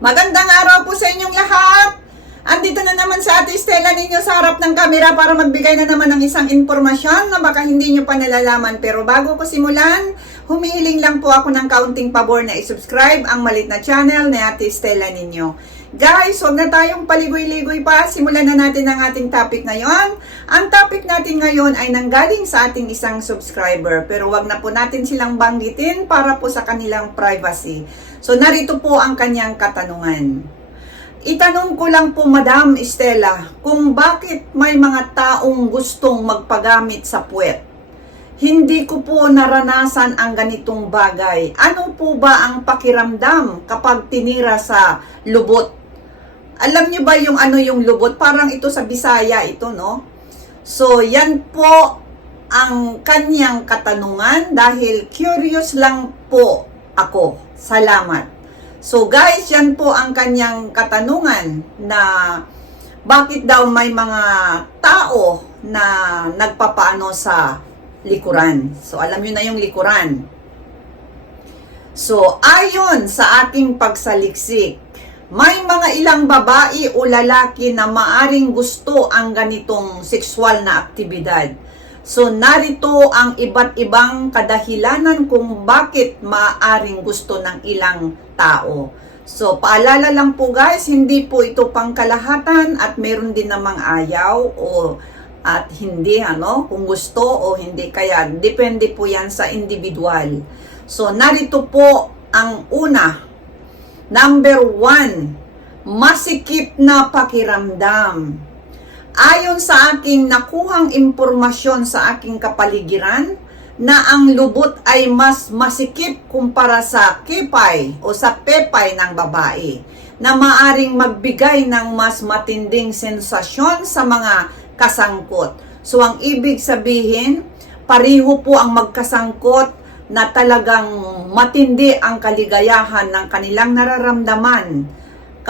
Magandang araw po sa inyong lahat! Andito na naman sa Ate Stella ninyo sa harap ng kamera para magbigay na naman ng isang impormasyon na baka hindi nyo pa nalalaman. Pero bago ko simulan, humihiling lang po ako ng kaunting pabor na isubscribe ang malit na channel ni Ate Stella ninyo. Guys, huwag na tayong paligoy-ligoy pa. Simulan na natin ang ating topic ngayon. Ang topic natin ngayon ay nanggaling sa ating isang subscriber. Pero wag na po natin silang banggitin para po sa kanilang privacy. So narito po ang kanyang katanungan. Itanong ko lang po Madam Estela kung bakit may mga taong gustong magpagamit sa puwet. Hindi ko po naranasan ang ganitong bagay. Ano po ba ang pakiramdam kapag tinira sa lubot? Alam niyo ba yung ano yung lubot? Parang ito sa Bisaya ito, no? So, yan po ang kanyang katanungan dahil curious lang po ako. Salamat. So guys, yan po ang kanyang katanungan na bakit daw may mga tao na nagpapaano sa likuran. So alam niyo na yung likuran. So ayon sa ating pagsaliksik, may mga ilang babae o lalaki na maaring gusto ang ganitong sexual na aktibidad. So narito ang iba't ibang kadahilanan kung bakit maaring gusto ng ilang tao. So paalala lang po guys, hindi po ito pangkalahatan at meron din namang ayaw o at hindi ano, kung gusto o hindi kaya depende po yan sa individual. So narito po ang una, Number one, masikip na pakiramdam. Ayon sa aking nakuhang impormasyon sa aking kapaligiran, na ang lubot ay mas masikip kumpara sa kipay o sa pepay ng babae na maaring magbigay ng mas matinding sensasyon sa mga kasangkot. So ang ibig sabihin, pariho po ang magkasangkot na talagang matindi ang kaligayahan ng kanilang nararamdaman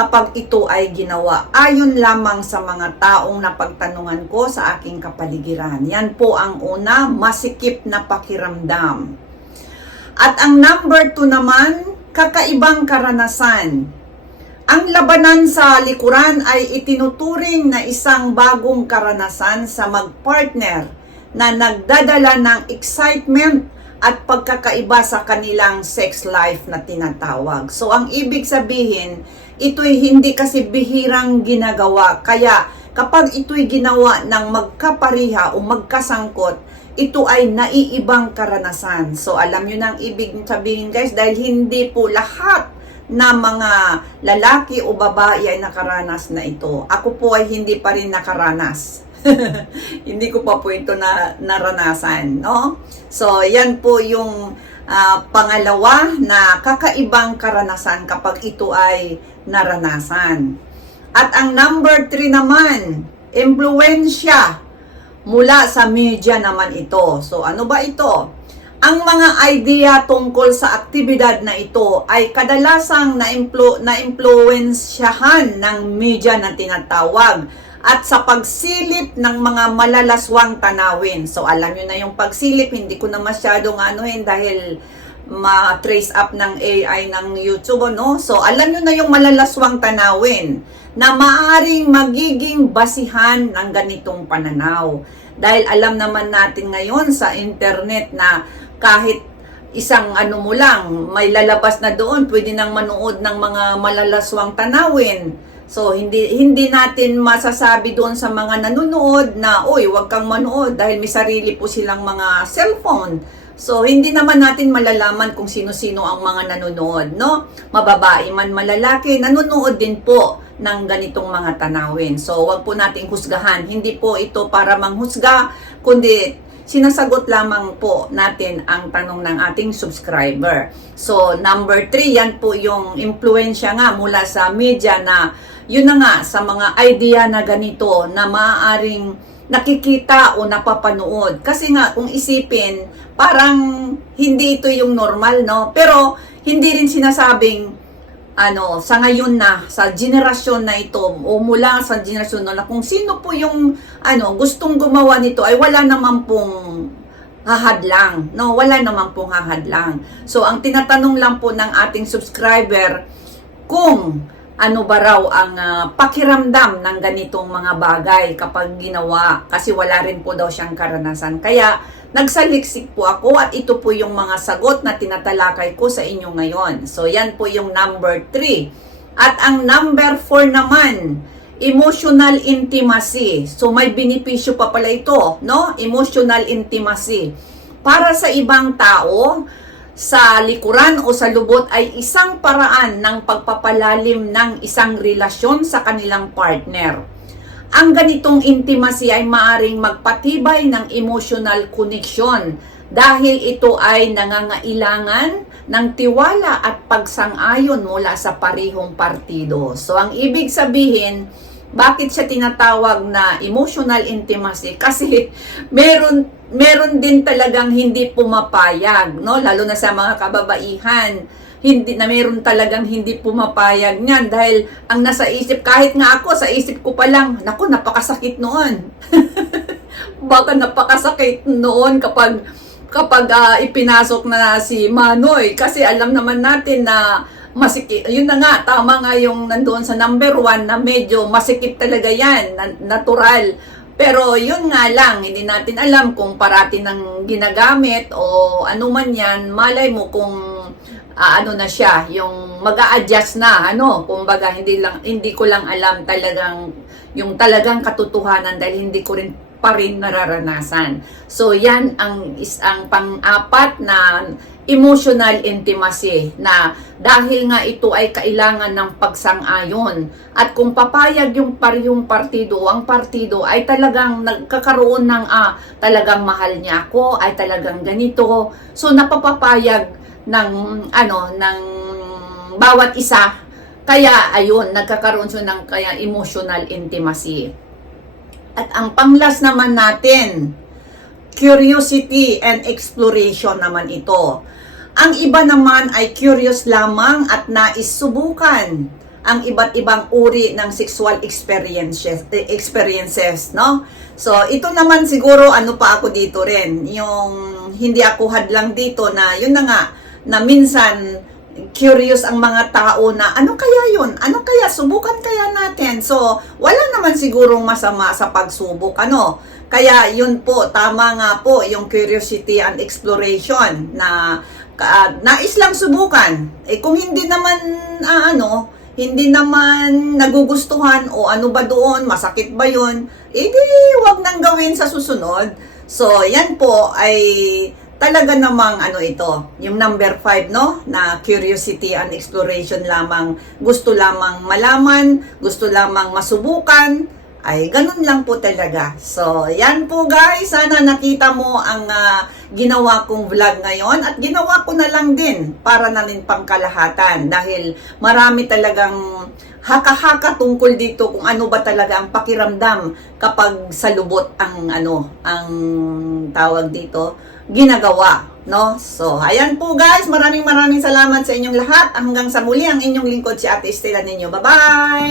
kapag ito ay ginawa. Ayon lamang sa mga taong napagtanungan ko sa aking kapaligiran. Yan po ang una, masikip na pakiramdam. At ang number two naman, kakaibang karanasan. Ang labanan sa likuran ay itinuturing na isang bagong karanasan sa magpartner na nagdadala ng excitement at pagkakaiba sa kanilang sex life na tinatawag. So ang ibig sabihin, ito'y hindi kasi bihirang ginagawa. Kaya kapag ito'y ginawa ng magkapariha o magkasangkot, ito ay naiibang karanasan. So alam nyo ang ibig sabihin guys, dahil hindi po lahat na mga lalaki o babae ay nakaranas na ito. Ako po ay hindi pa rin nakaranas. hindi ko pa po ito na naranasan, no? So, yan po yung uh, pangalawa na kakaibang karanasan kapag ito ay naranasan. At ang number three naman, impluensya mula sa media naman ito. So, ano ba ito? Ang mga idea tungkol sa aktibidad na ito ay kadalasang na-influ- na-influensyahan ng media na tinatawag at sa pagsilip ng mga malalaswang tanawin. So alam nyo na yung pagsilip, hindi ko na masyadong anuhin dahil ma-trace up ng AI ng YouTube, no? So alam nyo na yung malalaswang tanawin na maaring magiging basihan ng ganitong pananaw. Dahil alam naman natin ngayon sa internet na kahit isang ano mo lang, may lalabas na doon, pwede nang manood ng mga malalaswang tanawin So hindi hindi natin masasabi doon sa mga nanonood na oy, wag kang manood dahil may sarili po silang mga cellphone. So hindi naman natin malalaman kung sino-sino ang mga nanonood, no? Mababae man malalaki, nanonood din po ng ganitong mga tanawin. So wag po nating husgahan. Hindi po ito para manghusga, kundi sinasagot lamang po natin ang tanong ng ating subscriber. So, number three, yan po yung impluensya nga mula sa media na yun na nga sa mga idea na ganito na maaaring nakikita o napapanood. Kasi nga kung isipin, parang hindi ito yung normal, no? Pero hindi rin sinasabing ano, sa ngayon na, sa generasyon na ito, o mula sa generasyon na, kung sino po yung, ano, gustong gumawa nito, ay wala naman pong hahadlang. No, wala naman pong hahadlang. So, ang tinatanong lang po ng ating subscriber, kung ano ba raw ang ah, pakiramdam ng ganitong mga bagay kapag ginawa kasi wala rin po daw siyang karanasan. Kaya nagsaliksik po ako at ito po yung mga sagot na tinatalakay ko sa inyo ngayon. So yan po yung number 3. At ang number 4 naman, emotional intimacy. So may benepisyo pa pala ito, no? Emotional intimacy. Para sa ibang tao, sa likuran o sa lubot ay isang paraan ng pagpapalalim ng isang relasyon sa kanilang partner. Ang ganitong intimacy ay maaring magpatibay ng emotional connection dahil ito ay nangangailangan ng tiwala at pagsang-ayon mula sa parihong partido. So ang ibig sabihin, bakit siya tinatawag na emotional intimacy? Kasi meron meron din talagang hindi pumapayag, no? Lalo na sa mga kababaihan, hindi na meron talagang hindi pumapayag niyan dahil ang nasa isip kahit nga ako sa isip ko pa lang, naku, napakasakit noon. Baka napakasakit noon kapag kapag ah, ipinasok na si Manoy kasi alam naman natin na masikip, yun na nga, tama nga yung nandoon sa number one na medyo masikip talaga yan, na- natural. Pero yun nga lang, hindi natin alam kung parati nang ginagamit o ano man yan, malay mo kung ah, ano na siya, yung mag adjust na, ano, kumbaga hindi lang hindi ko lang alam talagang yung talagang katotohanan dahil hindi ko rin pa rin nararanasan. So yan ang is ang pang-apat na emotional intimacy na dahil nga ito ay kailangan ng pagsang-ayon. At kung papayag yung parihong partido ang partido ay talagang nagkakaroon ng ah, talagang mahal niya ako ay talagang ganito. So napapapayag ng ano ng bawat isa. Kaya ayun nagkakaroon siya ng kaya emotional intimacy. At ang panglas naman natin curiosity and exploration naman ito ang iba naman ay curious lamang at nais subukan ang iba't ibang uri ng sexual experiences experiences no so ito naman siguro ano pa ako dito rin yung hindi ako hadlang dito na yun na nga na minsan curious ang mga tao na ano kaya yun? Ano kaya? Subukan kaya natin? So, wala naman sigurong masama sa pagsubok. Ano? Kaya yun po, tama nga po yung curiosity and exploration na ka, nais lang subukan. Eh kung hindi naman ah, ano, hindi naman nagugustuhan o ano ba doon, masakit ba yun, eh di wag nang gawin sa susunod. So, yan po ay talaga namang ano ito, yung number 5 no, na curiosity and exploration lamang, gusto lamang malaman, gusto lamang masubukan, ay ganun lang po talaga. So, yan po guys, sana nakita mo ang ah, ginawa kong vlog ngayon. At ginawa ko na lang din para na rin pangkalahatan dahil marami talagang haka-haka tungkol dito kung ano ba talaga ang pakiramdam kapag sa lubot ang ano ang tawag dito ginagawa no? So ayan po guys. Maraming maraming salamat sa inyong lahat. Hanggang sa muli. Ang inyong lingkod si Ate Estela ninyo. Bye bye